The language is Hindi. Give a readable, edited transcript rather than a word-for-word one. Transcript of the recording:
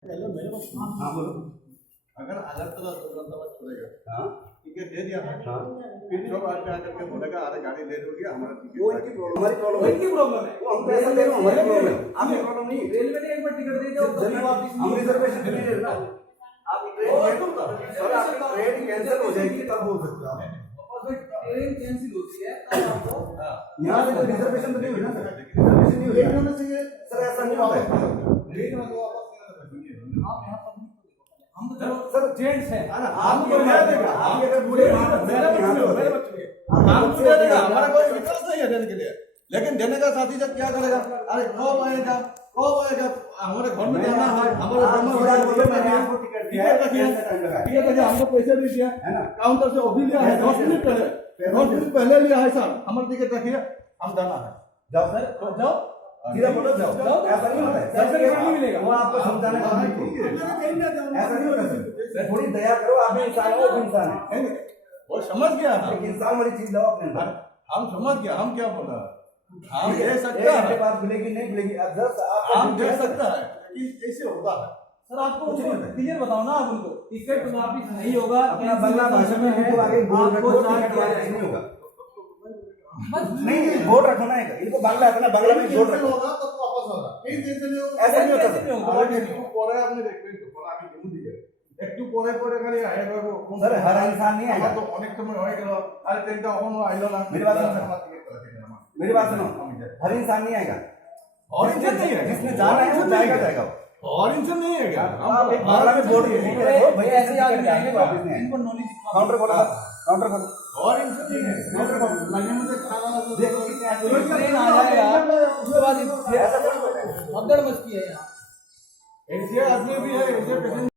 हाँ बोलो। अगर अगरतला औरंगाबाद छोड़ेगा, हाँ टिकट दे दिया है, हाँ फिर चौक आठ पे आकर के बोलेगा अरे गाड़ी लेट हो गया हमारा टिकट। वो इनकी प्रॉब्लम, हमारी प्रॉब्लम वो इनकी प्रॉब्लम है। वो हम पैसा दे रहे हो, हमारी प्रॉब्लम है, आपकी प्रॉब्लम नहीं है। रेलवे ने एक बार टिकट दे दिया और कभी वापस हम नहीं रिजर्वेशन नहीं दे रहे ना। आप सर आपकी ट्रेन कैंसिल हो जाएगी तब बोल सकते हो आप। और फिर ट्रेन कैंसिल होती है तब आपको यहाँ से रिजर्वेशन तो नहीं हुई ना सर, रिजर्वेशन नहीं हुई होना चाहिए सर, ऐसा नहीं होता है। आप यहाँ पर हम तो चलो सर जेंट्स हैं। आप ये दे देगा, आप अगर बूढ़े हम दे देगा, हमारा कोई विकल्प नहीं है देने के लिए, लेकिन देने का साथी जब क्या करेगा, अरे कब आएगा हमारे घर में जाना है, हमारे टिकट देखिए हमको पैसे भी दिया है ना, काउंटर से अभी लिया है 10 मिनट पहले लिया है सर, हमारे टिकट रखिए हम जाना है। जाओ सर, जाओ सीधा बोलो जाओ, ऐसा नहीं होता है सर, नहीं मिलेगा। वो आपको समझाने का नहीं है, ऐसा नहीं होता सर, थोड़ी दया करो, आप भी इंसान हो, वो भी इंसान है, वो समझ गया एक इंसान वाली चीज लाओ अपने अंदर। हम समझ गया, हम क्या बोला हम दे एक सकता घंटे है, बाद मिलेगी नहीं मिलेगी, अब जस्ट आप हम दे सकता है, लेकिन कैसे होता है सर आपको क्लियर बताओ ना, आप उनको टिकट वापिस नहीं होगा। अपना बंगला भाषा में है, आगे बोर्ड रखो, टिकट वापस नहीं होगा। नहीं बोर्ड रखो ना, इनको बांग्ला अपना बांग्ला में बोर्ड रखो, होगा तो वापस होगा, ऐसा नहीं होता सर। একটু পরে আপনি দেখবেন তো পরে আমি যেমন দিকে একটু পরে পরে খালি আইবে सर हर इंसान नहीं আমার आएगा। তো অনেক সময় হয়ে গেল আরে ট্রেনটা কখনো আইলো না मेरी बात सुनो। আমার টিকিট করে দিন আমার मेरी बात सुनो, हर इंसान नहीं आएगा, और इंसान नहीं है जिसने जाना है वो जाएगा जाएगा। और इंसान नहीं है क्या आप एक बांग्ला में बोर्ड लिख के रखो, भैया ऐसे याद टिकट जाएंगे वापस नहीं इनको आएंगे। नॉलेज काउंटर खोलो सर, काउंटर खोलो, और इंसान नहीं है काउंटर खोलो। लगने में खाना देखो कितने ट्रेन आ जाएगा उसके बाद ऐसा थोड़ी होता है। भगदड़ मचती है यहाँ। ऐसे आदमी भी है ऐसे पेशेंट